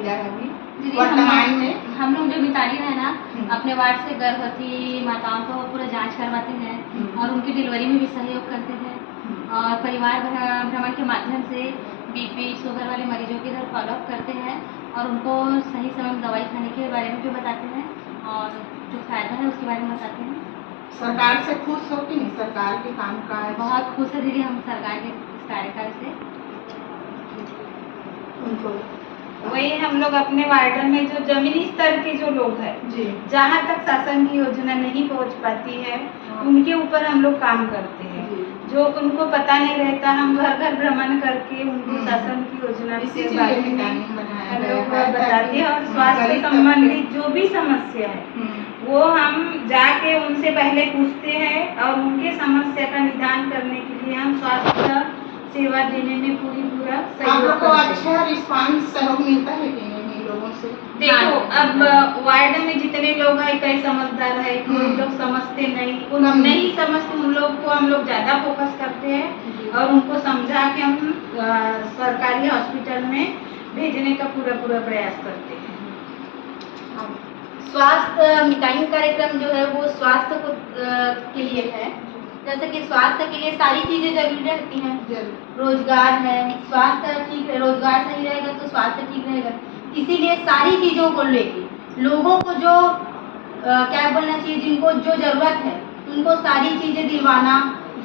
मिला है अभी दीदी वर्तमान में? हम लोग जो मिताली है ना, अपने वार्ड से गर्भवती माताओं को पूरा जांच करवाते हैं और उनकी डिलीवरी में भी सहयोग करते हैं और परिवार भ्रमण के माध्यम से बीपी शुगर वाले मरीजों के इधर फॉलोअप करते हैं और उनको सही समय में दवाई खाने के बारे में भी बताते हैं और जो फायदा है उसके बारे में बताते हैं। सरकार से खुश हो कि नहीं? सरकार के काम काज? बहुत खुश है दीदी हम सरकार के इस कार्यकाल से। उनको वही हम लोग अपने वार्ड में जो जमीनी स्तर के जो लोग हैं, जहाँ तक शासन की योजना नहीं पहुँच पाती है उनके ऊपर हम लोग काम करते हैं। जो उनको पता नहीं रहता हम घर घर भ्रमण करके उनको शासन की योजना के बारे में हम लोग बताते हैं और स्वास्थ्य संबंधित जो भी समस्या है वो हम जाके उनसे पहले पूछते हैं और उनके समस्या का निदान करने के लिए हम स्वास्थ्य सेवा देने में पूरा सहयोग करते हैं। अच्छा रिस्पांस सहयोग मिलता है कि नहीं लोगों से? देखो अब वार्ड में जितने लोग हैं कई समझदार है, कोई लोग समझते नहीं, उन नहीं समझते उन लोग को हम लोग ज्यादा फोकस करते हैं और उनको समझा के हम सरकारी हॉस्पिटल में भेजने का पूरा प्रयास करते हैं। स्वास्थ्य मिताइन कार्यक्रम जो है वो स्वास्थ्य को के लिए है, जैसे कि स्वास्थ्य के लिए सारी चीजें जरूरी रहती हैं। रोजगार है, स्वास्थ्य ठीक है, रोजगार सही रहेगा तो स्वास्थ्य ठीक रहेगा, इसीलिए सारी चीजों को लेके लोगों को जो क्या बोलना चाहिए, जिनको जो जरूरत है उनको सारी चीजें दिलवाना,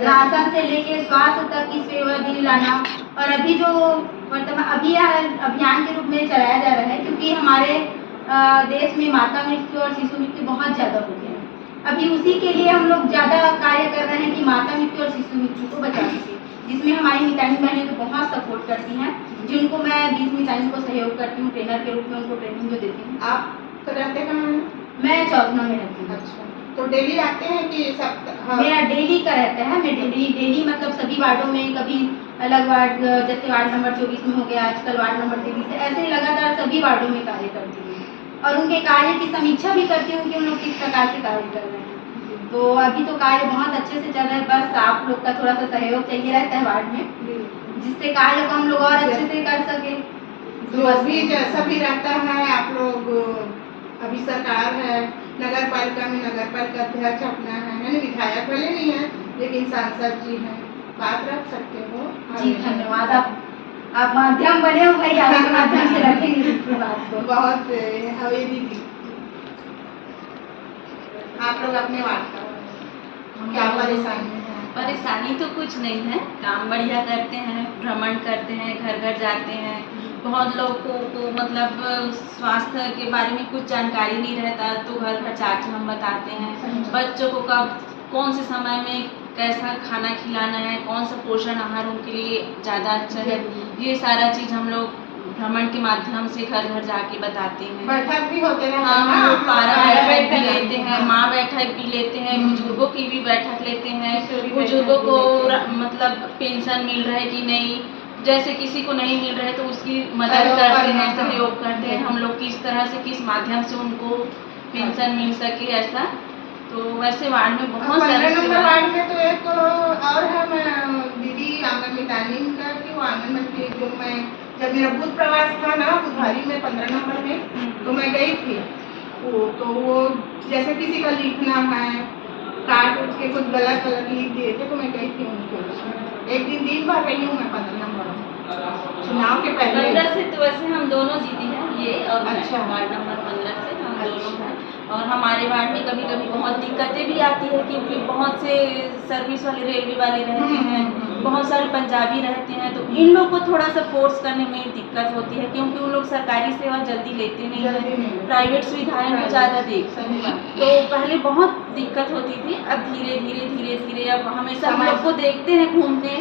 राशन से लेके स्वास्थ्य तक की सेवा दिलाना। और अभी जो वर्तमान अभियान के रूप में चलाया जा रहा है, क्योंकि हमारे देश में माता मृत्यु और शिशु मृत्यु बहुत ज़्यादा हो गया है, अभी उसी के लिए हम लोग ज़्यादा कार्य कर रहे हैं कि माता मृत्यु और शिशु मृत्यु को बचा सके, जिसमें हमारी मितानी बहनें तो बहुत सपोर्ट करती हैं, जिनको मैं 20 मितानी को सहयोग करती हूँ, ट्रेनर के रूप में उनको ट्रेनिंग जो देती हूँ। आप रहते कहाँ हैं? मैं चौथना में रहती हूँ। अच्छा, तो डेली आते हैं कि सब? हाँ। मेरा डेली का रहता है, मैं डेली मतलब सभी वार्डों में, कभी अलग वार्ड जैसे वार्ड नंबर 24 में हो गया, आजकल वार्ड नंबर 23 है, ऐसे लगातार सभी वार्डों में कार्य करती हूँ और उनके कार्य की समीक्षा भी करती हूँ कि उन लोग किस प्रकार से कार्य कर रहे हैं। तो अभी तो कार्य बहुत अच्छे से चल रहा है, बस आप लोग का थोड़ा सा सहयोग चाहिए रहता है वार्ड में, जिससे कार्य को हम लोग और अच्छे से कर सके। जो भी जैसा भी रहता है आप लोग, अभी सरकार है, नगर पालिका में नगर पालिका अध्यक्ष अपना है, विधायक वाले नहीं है लेकिन सांसद जी हैं, बात रख सकते हो। जी धन्यवाद, आप माध्यम बने हो भाई, आपके माध्यम से रखेंगे बात को। बहुत दीदी आप लोग अपने बात का क्या परेशानी है? परेशानी तो कुछ नहीं है, काम बढ़िया करते हैं, भ्रमण करते हैं, घर घर जाते हैं। बहुत लोगों को मतलब स्वास्थ्य के बारे में कुछ जानकारी नहीं रहता तो घर घर जाके हम बताते हैं। बच्चों को कब कौन से समय में कैसा खाना खिलाना है, कौन सा पोषण आहार उनके लिए ज़्यादा अच्छा है, ये सारा चीज़ हम लोग भ्रमण के माध्यम से घर घर जाके बताते हैं। बैठक भी होते हैं? हाँ, हम लोग पारा बैठक भी लेते हैं, माँ बैठक भी लेते हैं, बुजुर्गों की भी बैठक लेते हैं। बुजुर्गों को मतलब पेंशन मिल रहा है कि नहीं, जैसे किसी को नहीं मिल रहा है तो उसकी मदद करते हैं, सहयोग करते हैं हम लोग, किस तरह से किस माध्यम से उनको पेंशन मिल सके ऐसा। तो वैसे वार्ड में बहुत सारे वार्ड में तो एक और है दीदी आंगन मितानी का, कि वो आंगन में जो मैं जब मेरा बूथ प्रवास था ना बुधवारी में 15 नंबर में, तो मैं गई थी तो वो जैसे किसी का लिखना है काट उठ के कुछ गलत लिख दिए थे तो मैं गई थी उनको, एक दिन भर रही हूँ मैं 15 नंबर चुनाव के पहले। 15 से तो वैसे हम दोनों जीती हैं ये, और अच्छा वार्ड नंबर 15 से हम दोनों हैं। और हमारे वार्ड में कभी कभी बहुत दिक्कतें भी आती है, क्योंकि बहुत से सर्विस वाले रेलवे वाले रहते हैं, बहुत सारे पंजाबी रहते हैं, तो इन लोग को थोड़ा सा फोर्स करने में दिक्कत होती है, क्योंकि उन लोग सरकारी सेवा जल्दी लेते नहीं हैं, प्राइवेट सुविधाएं को ज़्यादा देखते हैं। तो पहले बहुत दिक्कत होती थी, अब धीरे धीरे अब हमेशा हम लोग को देखते हैं घूमते,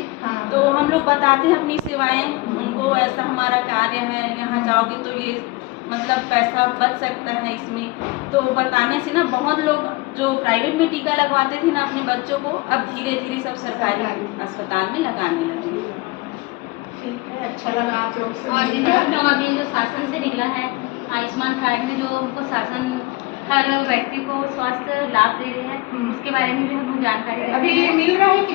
तो हम लोग बताते हैं अपनी सेवाएं उनको, ऐसा हमारा कार्य है, यहाँ जाओगे तो ये मतलब पैसा बच सकता है इसमें। तो बताने से ना बहुत लोग जो प्राइवेट में टीका लगवाते थे ना अपने बच्चों को, अब धीरे धीरे सब सरकारी अस्पताल में लगाने लगे। ठीक है, अच्छा लगा आप लोग से। और दीदी हम लोग अभी जो शासन से निकला है आयुष्मान कार्ड में, जो उनको शासन हर व्यक्ति को स्वास्थ्य लाभ दे रहे हैं, उसके बारे में भी हम लोग जानकारी देते हैं। अभी मिल रहा है कि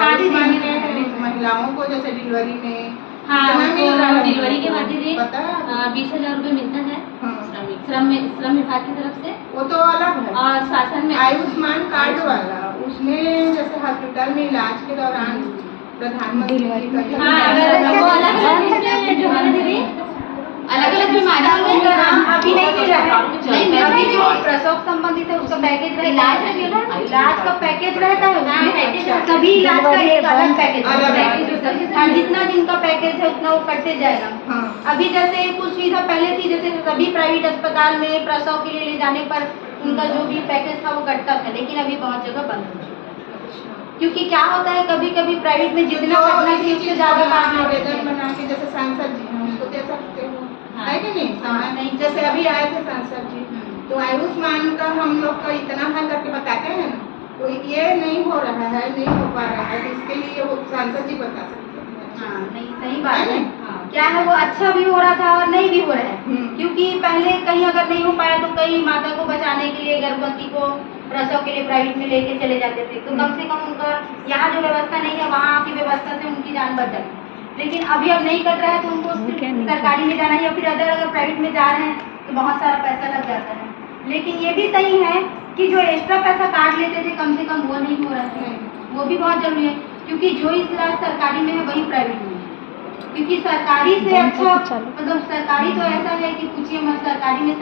आयुष्मान में महिलाओं को जैसे डिलीवरी में? हाँ, डिलीवरी के बाद दीदी 20,000 रुपये मिलता है हाँ, श्रम विभाग की तरफ से, वो तो अलग है। और शासन में आयुष्मान कार्ड वाला, उसमें जैसे हॉस्पिटल में इलाज के दौरान प्रधानमंत्री जी का हाँ, अगर वो अलग-अलग इसमें जो है ना दीदी, अलग-अलग बीमारियों में अभी नहीं मिल रहा है। नहीं, अभी जो प्रसव संबंधित है उसका पैकेज रहता है, इलाज का पैकेज रहता है उसमें, सभी इलाज का एक अलग पैकेज है। जितना दिन का पैकेज है उतना वो कटते जाएगा। हाँ, अभी जैसे कुछ सुविधा पहले थी, जैसे सभी प्राइवेट अस्पताल में प्रसव के लिए ले जाने पर उनका जो भी पैकेज था वो कटता था, लेकिन अभी बहुत जगह बंद हो चुका है। क्योंकि क्या होता है, कभी कभी प्राइवेट में जितना कटना चाहिए उससे ज्यादा काटना आवेदन बना के जैसे सांसद जी हैं उसको दे सकते हो, है कि नहीं? हाँ, नहीं। जैसे अभी आए थे सांसद जी, तो आयुष्मान का हम लोग का इतना है करके बताते हैं ना, तो ये नहीं हो रहा है, नहीं हो पा रहा है, तो इसके लिए वो सांसद जी बता सकते हैं। हाँ, नहीं, सही बात है। क्या है, वो अच्छा भी हो रहा था और नहीं भी हो रहा है। क्योंकि पहले कहीं अगर नहीं हो पाया तो कई माता को बचाने के लिए गर्भवती को प्रसव के लिए प्राइवेट में लेके चले जाते थे, तो कम से कम उनका यहाँ जो व्यवस्था नहीं है वहाँ की व्यवस्था से उनकी जान बच जाती। लेकिन अभी अब नहीं कट रहा है तो उनको सरकारी में जाना है, या फिर अगर प्राइवेट में जा रहे हैं तो बहुत सारा पैसा लग जाता है। लेकिन ये भी सही है कि जो एक्स्ट्रा पैसा काट लेते थे कम से कम वो नहीं हो रहा है, वो भी बहुत जरूरी है। क्योंकि जो इलाज सरकारी में है वही प्राइवेट में है, क्योंकि सरकारी से अच्छा, मतलब सरकारी तो ऐसा है कि पूछिए मत, सरकारी में